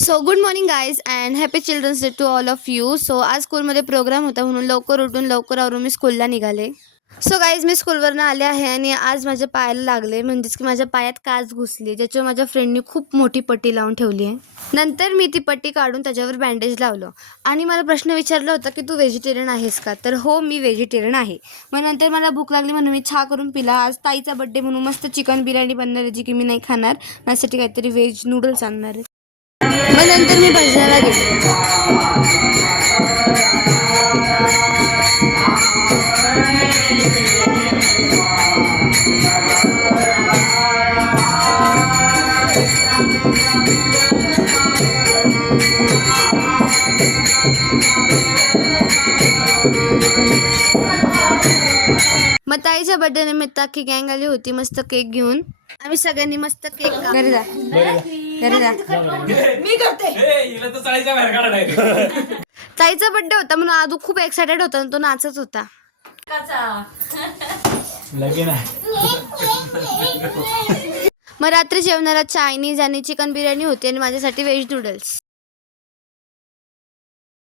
So good morning guys and happy children's day to all of you. So आज स्कूलमध्ये programme होता म्हणून लवकर उठून लवकर आवरून मी स्कूलला निघाले. सो गाईज मी स्कूलवरनं आले आहे आणि आज माझ्या पायाला लागले, म्हणजेच की माझ्या पायात काच घुसली, ज्याच्यावर माझ्या फ्रेंडनी खूप मोठी पट्टी लावून ठेवली आहे. नंतर मी ती पट्टी काढून त्याच्यावर बँडेज लावलं आणि मला प्रश्न विचारला होता की तू व्हेजिटेरियन आहेस का. तर हो, मी व्हेजिटेरियन आहे. मग नंतर मला भूक लागली म्हणून मी चहा करून पिला. आज ताईचा बड्डे म्हणून मस्त चिकन बिर्याणी बनणार आहे, जी की मी नाही खाणार. माझ्यासाठी काहीतरी व्हेज नूडल्स आणणार आहे. मग नंतर मी भजनाला गेले. मग ताईच्या बर्थडे निमित्त अख्खी गँग आली होती मस्त केक घेऊन. आम्ही सगळ्यांनी मस्त केक घरी जा मी करते. ताईचा बर्थडे होता म्हणून आदू खूप एक्सायटेड होता आणि तो नाचत होता. मग रात्री जेवणाला चायनीज आणि चिकन बिर्याणी होती आणि माझ्यासाठी व्हेज नूडल्स.